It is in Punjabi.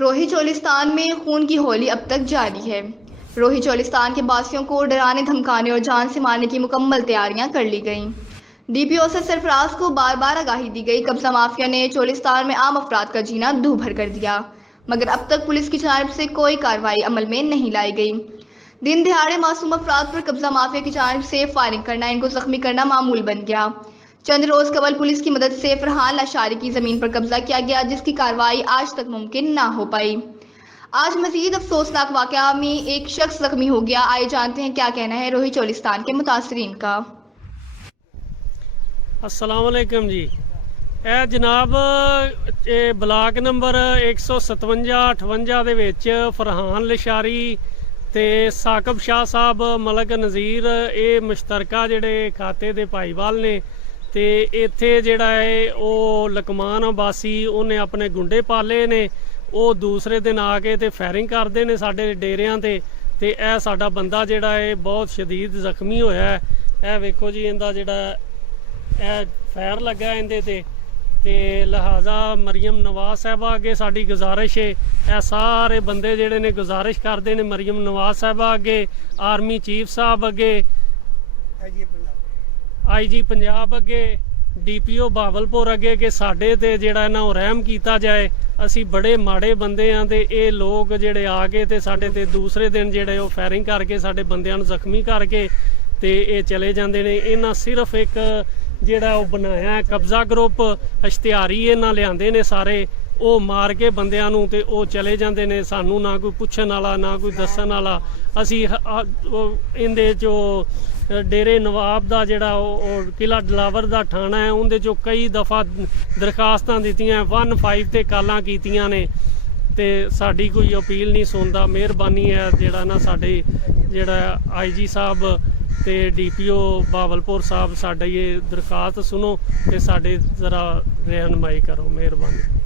रोही चोलिस्तान में खून की होली अब तक जारी है। रोही चोलिस्तान के बासियों को डराने धमकाने और जान से मारने की मुकम्मल तैयारियां कर ली गईं। डीपीओ से सरफराज को बार बार आगाही दी गई। कब्जा माफिया ने चोलिस्तान में आम अफराद का जीना दूं भर कर दिया, मगर अब तक पुलिस की जानिब से कोई कार्रवाई अमल में नहीं लाई गई। दिन दिहाड़े मासूम अफराद पर कब्जा माफिया की जानिब से फायरिंग करना, इनको जख्मी करना मामूल बन गया। चंद रोज कबल पुलिस की मदद से फरहान लाशारी की जमीन पर कब्जा किया गया, जिसकी कार्रवाई आज तक मुमकिन ना हो पाई। आज मजीद अफसोसनाक वाकया में एक शख्स जख्मी हो गया। आइए जानते हैं क्या कहना है रोही चोलिस्तान के मुतासरीन का। अस्सलाम वालेकुम जी। जनाब ब्लाक नंबर 157-58 ਦੇ ਵਿੱਚ ਫਰਹਾਨ ਲਿਸ਼ਾਰੀ ਤੇ ਸਾਕਬ ਸ਼ਾਹ ਸਾਹਿਬ, ਮਲਕ ਨਜ਼ੀਰ, ਇਹ ਮੁਸ਼ਤਰਕਾ ਜਿਹੜੇ ਖਾਤੇ ਦੇ ਭਾਈਵਾਲ ਨੇ। ਤੇ ਇੱਥੇ ਜਿਹੜਾ ਹੈ ਉਹ ਲਕਮਾਨ ਅਬਾਸੀ ਉਹਨੇ ਆਪਣੇ ਗੁੰਡੇ ਪਾਲੇ ਨੇ। ਉਹ ਦੂਸਰੇ ਦਿਨ ਆ ਕੇ ਤੇ ਫਾਇਰਿੰਗ ਕਰਦੇ ਨੇ ਸਾਡੇ ਡੇਰਿਆਂ ਤੇ ਇਹ ਸਾਡਾ ਬੰਦਾ ਜਿਹੜਾ ਹੈ ਬਹੁਤ ਸ਼ਦੀਦ ਜ਼ਖਮੀ ਹੋਇਆ ਹੈ। ਇਹ ਵੇਖੋ ਜੀ, ਇਹਦਾ ਜਿਹੜਾ ਇਹ ਫਾਇਰ ਲੱਗਾ ਇਹਦੇ ਤੇ ਲਿਹਾਜ਼ਾ ਮਰੀਮ ਨਵਾਜ਼ ਸਾਹਿਬਾ ਅੱਗੇ ਸਾਡੀ ਗੁਜ਼ਾਰਿਸ਼ ਹੈ, ਇਹ ਸਾਰੇ ਬੰਦੇ ਜਿਹੜੇ ਨੇ ਗੁਜ਼ਾਰਿਸ਼ ਕਰਦੇ ਨੇ ਮਰੀਮ ਨਵਾਜ਼ ਸਾਹਿਬਾ ਅੱਗੇ, ਆਰਮੀ ਚੀਫ ਸਾਹਿਬ ਅੱਗੇ, ਆਈਜੀ ਪੰਜਾਬ ਅੱਗੇ, ਡੀਪੀਓ ਬਾਵਲਪੁਰ ਅੱਗੇ ਕਿ ਸਾਡੇ ਤੇ ਜਿਹੜਾ ਇਹਨਾਂ ਨੂੰ ਰਹਿਮ ਕੀਤਾ ਜਾਏ। ਅਸੀਂ ਬੜੇ ਮਾੜੇ ਬੰਦੇ ਆ ਤੇ ਇਹ ਲੋਕ ਜਿਹੜੇ ਆ ਕੇ ਤੇ ਸਾਡੇ ਤੇ ਦੂਸਰੇ ਦਿਨ ਜਿਹੜੇ ਉਹ ਫਾਇਰਿੰਗ ਕਰਕੇ ਸਾਡੇ ਬੰਦਿਆਂ ਨੂੰ ਜ਼ਖਮੀ ਕਰਕੇ ਤੇ ਇਹ ਚਲੇ ਜਾਂਦੇ ਨੇ। ਇਹਨਾਂ ਸਿਰਫ ਇੱਕ ਜਿਹੜਾ ਉਹ ਬਣਾਇਆ ਕਬਜ਼ਾ ਗਰੁੱਪ, ਇਸ਼ਤਿਹਾਰੀ ਇਹਨਾਂ ਲਿਆਂਦੇ ਨੇ ਸਾਰੇ, ਉਹ ਮਾਰ ਕੇ ਬੰਦਿਆਂ ਨੂੰ ਤੇ ਉਹ ਚਲੇ ਜਾਂਦੇ ਨੇ। ਸਾਨੂੰ ਨਾ ਕੋਈ ਪੁੱਛਣ ਵਾਲਾ ਨਾ ਕੋਈ ਦੱਸਣ ਵਾਲਾ। ਅਸੀਂ ਇਹਦੇ 'ਚੋਂ ਡੇਰੇ ਨਵਾਬ ਦਾ ਜਿਹੜਾ ਉਹ ਕਿਲਾ ਡਲਾਵਰ ਦਾ ਥਾਣਾ ਹੈ, ਉਹਦੇ 'ਚੋਂ ਕਈ ਦਫਾ ਦਰਖਾਸਤਾਂ ਦਿੱਤੀਆਂ, 1-5 ਤੇ ਕਾਲਾਂ ਕੀਤੀਆਂ ਨੇ ਤੇ ਸਾਡੀ ਕੋਈ ਅਪੀਲ ਨਹੀਂ ਸੁਣਦਾ। ਮਿਹਰਬਾਨੀ ਹੈ ਜਿਹੜਾ ਨਾ ਸਾਡੇ ਜਿਹੜਾ ਆਈਜੀ ਸਾਹਿਬ ਤੇ ਡੀਪੀਓ ਬਾਵਲਪੁਰ ਸਾਹਿਬ ਸਾਡੀ ਇਹ ਦਰਖਾਸਤ ਸੁਣੋ ਤੇ ਸਾਡੇ ਜ਼ਰਾ ਰਹਿਨਮਾਈ ਕਰੋ। ਮਿਹਰਬਾਨੀ।